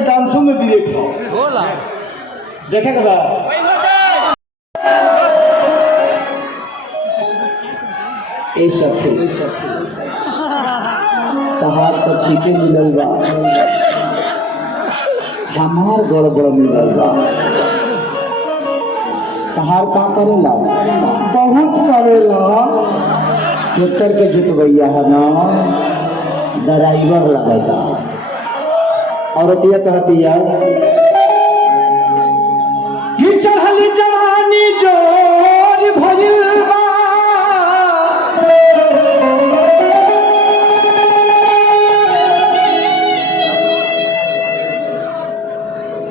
के डांसों में भी देखा देखे का तहार तो छीटे मिलल बा हमार गड़बड़ मिलल बा तहार का करेला बहुत करेला ट्रैक्टर के जुतवैया है ना ड्राइवर लगेगा औरतिया कहतिया कि चढ़ल जवानी जोर भइल बा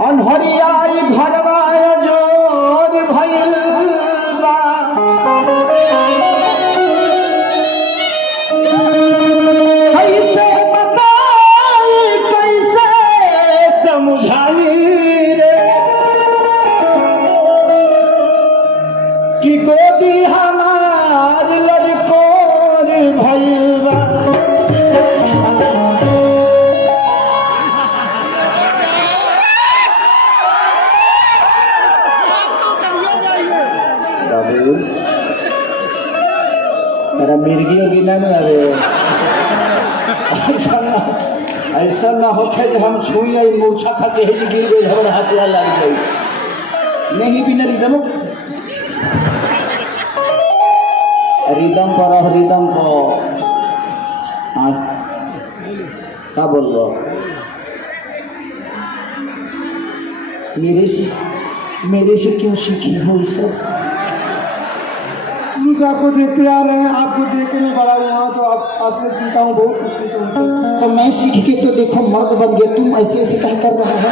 अनहरियाई घरवा जोर भइल बा कैसे बताई कैसे समझाई रे कि गोदी हमार लड़कोर भइल बा तेरा मिर्गी और गिना ना रे ऐसा ना होखे जो हम छुई आई मूछा खा के ही गिर गई हमारे हाथिया लग गई नहीं बिना रिदम रिदम पर क्या बोल रहा मेरे से क्यों सीखी हो सब आपको देखते आ रहे हैं, आपको देख के मैं बड़ा हुआ तो आपसे सीखा हूँ, बहुत कुछ सीखा हूँ। तो मैं सीख के तो देखो मर्द बन गया, तुम ऐसे ऐसे क्या कर रहा है?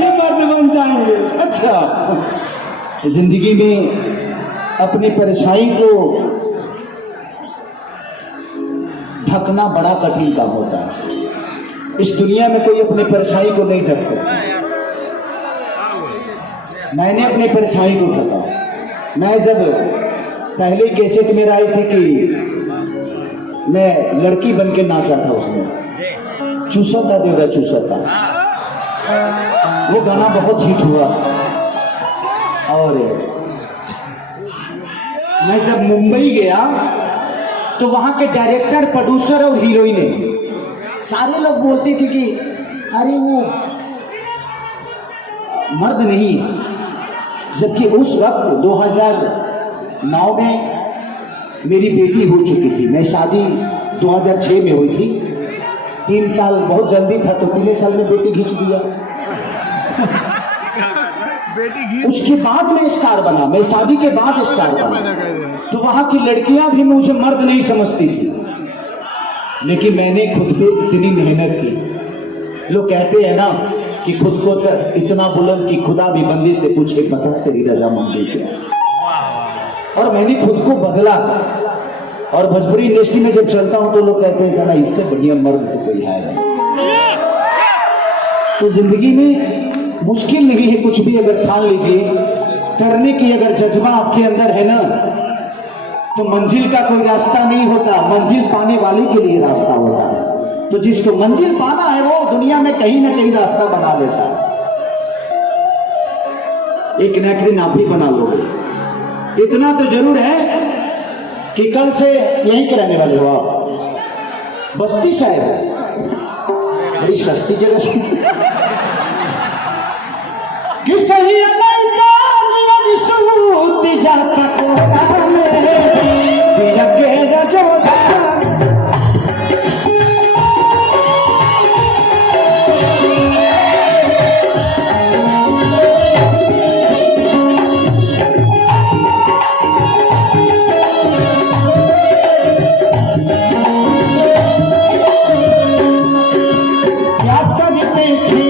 ये मर्द बन जाएंगे। अच्छा, जिंदगी में अपनी परछाई को ढकना बड़ा कठिन काम होता है। इस दुनिया में कोई अपनी परछाई को नहीं ढक सकता। मैंने अपनी परछाई को ढका। मैं जब पहले कैसेट में आई थी कि मैं लड़की बन के नाचा था, उसमें चूसता देगा चूसता, वो गाना बहुत हिट हुआ। और मैं जब मुंबई गया तो वहां के डायरेक्टर, प्रोड्यूसर और हीरोइन सारे लोग बोलते थे कि अरे वो मर्द नहीं है, जबकि उस वक्त 2009 में मेरी बेटी हो चुकी थी। मैं शादी 2006 में हुई थी, 3 साल बहुत जल्दी था तो 3 साल में बेटी खींच दिया। उसके बाद मैं स्टार बना, मैं शादी के बाद स्टार बना। तो वहां की लड़कियां भी मुझे मर्द नहीं समझती थी, लेकिन मैंने खुद पे इतनी मेहनत की। लोग कहते हैं ना कि खुद को तो इतना बुलंद कि खुदा भी बंदे से पूछे बता तेरी रजामंदी क्या। और मैंने खुद को बदला। और भोजपुरी इंडस्ट्री में जब चलता हूं तो लोग कहते हैं साला इससे बढ़िया मर्द तो कोई है नहीं। तो जिंदगी में मुश्किल नहीं है कुछ भी, अगर ठान लीजिए करने की, अगर जज्बा आपके अंदर है ना, तो मंजिल का कोई रास्ता नहीं होता, मंजिल पाने वाले के लिए रास्ता होता है। तो जिसको मंजिल पाना है वो दुनिया में कहीं ना कहीं रास्ता बना लेता है। एक न एक दिन आप भी बना लोगे। इतना तो जरूर है कि कल से यहीं के रहने वाले हो आप। बस्ती शायद बड़ी सस्ती जगह से कि सही जाता क्या करते थे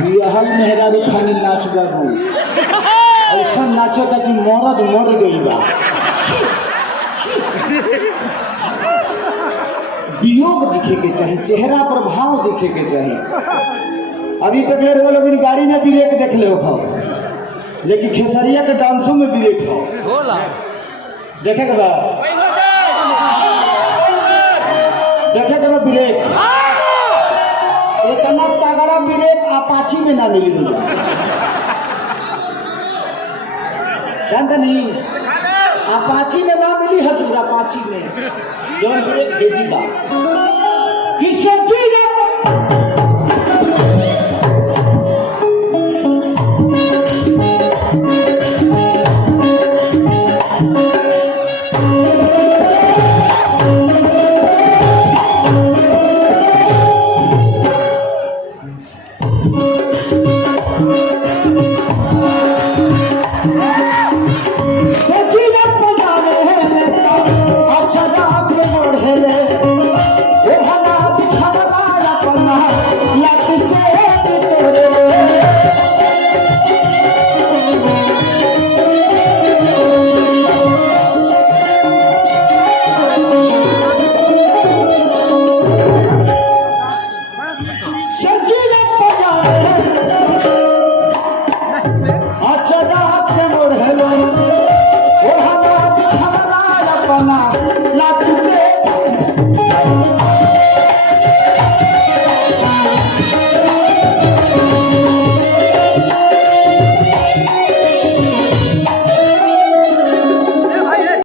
बियाहल मेहरारू खानी नाच बाबू ऐसा नाचो था कि मरद मर गई बा। वियोग दिखे के चाहिए, चेहरा पर भाव दिखे के चाहिए। अभी तो ढेर वो लोग गाड़ी में ब्रेक देख ले खाओ, लेकिन खेसरिया के डांसों में ब्रेक खाओ देखे के बाद ब्रेक इतना तगड़ा ब्रेक अपाची में ना मिली दुनिया जानते नहीं, अपाची में ना मिली हजूर, अपाची में जो ब्रेक भेजी बा किसे चीज